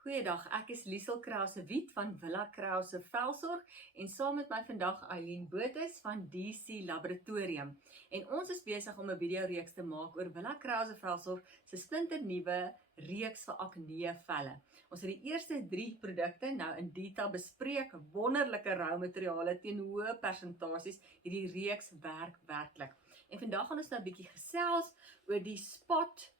Goeiedag, ek is Willa Krause van Willa Krause Velsorg en saam met my vandag Eileen Botes van DC Laboratorium. En ons is besig om 'n video reeks te maak oor Willa Krause Velsorg se splinternuwe reeks vir acne velle. Ons het die eerste 3 produkte nou in detail bespreek, wonderlike rou materiale teen hoë persentasies. Hierdie reeks werk werklik. En vandag gaan ons nou 'n bietjie gesels oor die spot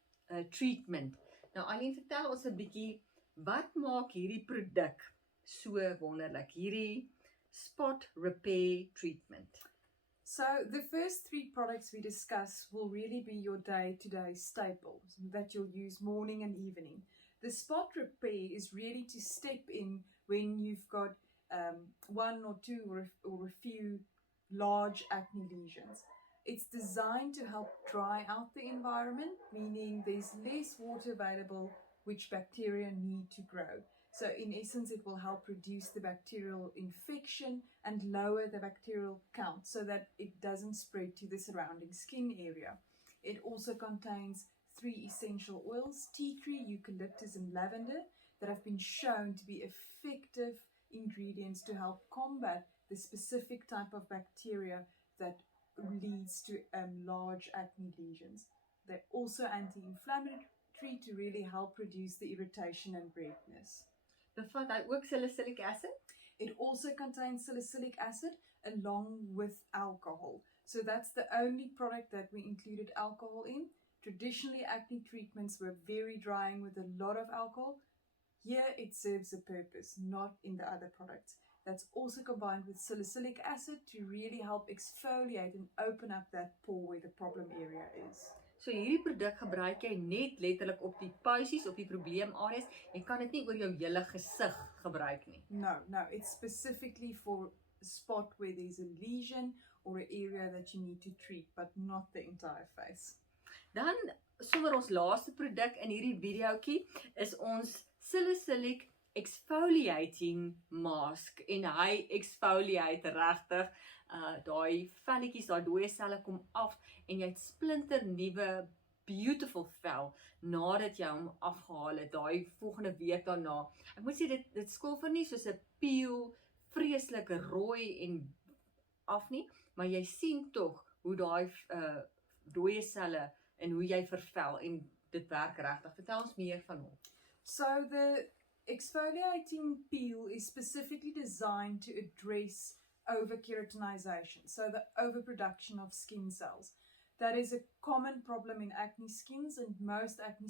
treatment. Nou Eileen, vertel ons 'n bietjie, wat maak hierdie produk so wonderlik, hierdie spot repair treatment? So the first 3 products we discuss will really be your day-to-day staples that you'll use morning and evening. The spot repair is really to step in when you've got 1 or 2 or a few large acne lesions. It's designed to help dry out the environment, meaning there's less water available which bacteria need to grow. So in essence, it will help reduce the bacterial infection and lower the bacterial count so that it doesn't spread to the surrounding skin area. It also contains 3 essential oils, tea tree, eucalyptus and lavender, that have been shown to be effective ingredients to help combat the specific type of bacteria that leads to large acne lesions. They're also anti-inflammatory to really help reduce the irritation and redness. Bevat hy ook salicylic acid? It also contains salicylic acid along with alcohol. So that's the only product that we included alcohol in. Traditionally, acne treatments were very drying with a lot of alcohol. Here it serves a purpose, not in the other products. That's also combined with salicylic acid to really help exfoliate and open up that pore where the problem area is. So hierdie produk gebruik jy net letterlik op die puisies, op die probleemareas. Jy kan dit nie oor jou hele gesig gebruik nie. No, it's specifically for a spot where there's a lesion or an area that you need to treat, but not the entire face. Dan, sommer ons laaste produk in hierdie videoetjie is ons Salicylic Exfoliating mask, en hy exfoliate regtig daai velletjies, daai dooie selle kom af en jy het splinter nuwe beautiful vel nadat jy hom afgehaal het, daai volgende week daarna. Ek moet sê dit skilfer nie soos 'n peel, vreeslike rooi en af nie, maar jy sien tog hoe daai dooie selle en hoe jy vervel en dit werk regtig. Vertel ons meer van hom. So the exfoliating peel is specifically designed to address over-keratinization, so the overproduction of skin cells. That is a common problem in acne skins, and most acne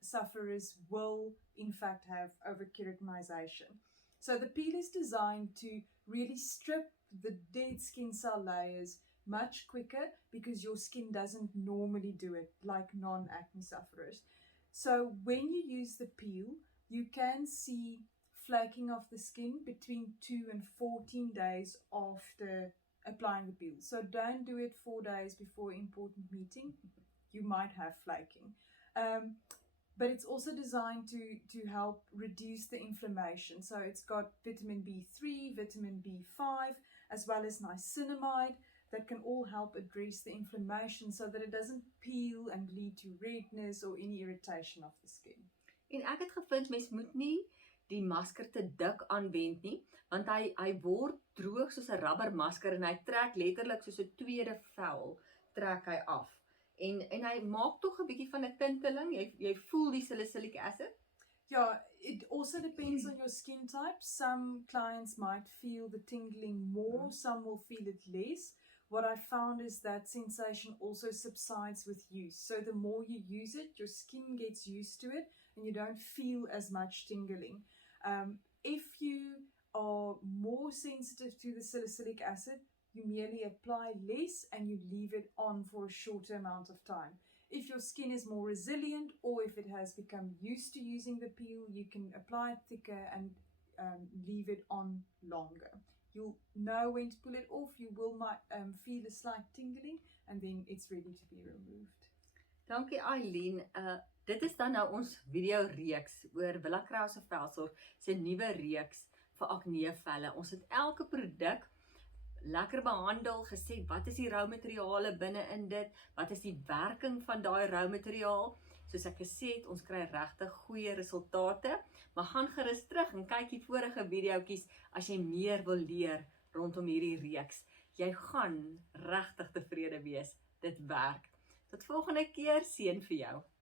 sufferers will in fact have over-keratinization. So the peel is designed to really strip the dead skin cell layers much quicker because your skin doesn't normally do it like non-acne sufferers. So when you use the peel, you can see flaking of the skin between 2 and 14 days after applying the peel. So don't do it 4 days before an important meeting. You might have flaking. But it's also designed to help reduce the inflammation. So it's got vitamin B3, vitamin B5, as well as niacinamide that can all help address the inflammation so that it doesn't peel and lead to redness or any irritation of the skin. En ek het gevind, mens moet nie die masker te dik aanwend nie, want hy word droog soos 'n rubber masker en hy trek letterlik soos 'n tweede vel, trek hy af. En hy maak tog 'n bietjie van 'n tinteling, jy voel die salicylic acid? Yeah, it also depends on your skin type. Some clients might feel the tingling more, some will feel it less. What I found is that sensation also subsides with use. So the more you use it, your skin gets used to it and you don't feel as much tingling. If you are more sensitive to the salicylic acid, you merely apply less and you leave it on for a shorter amount of time. If your skin is more resilient or if it has become used to using the peel, you can apply it thicker and leave it on longer. You'll know when to pull it off. You will feel a slight tingling and then it's ready to be removed. Dankie Eileen. Dit is dan nou ons video reeks oor Willa Krause Velsorg se nuwe reeks vir acne velle. Ons het elke produk lekker behandel, gesê wat is die rou materiale binne in dit, wat is die werking van daai rou materiaal soos ek gesê het, ons kry regtig goeie resultate, maar gaan gerus terug en kyk die vorige videoetjies as jy meer wil leer rondom hierdie reeks. Jy gaan regtig tevrede wees, dit werk. Tot volgende keer, seën vir jou.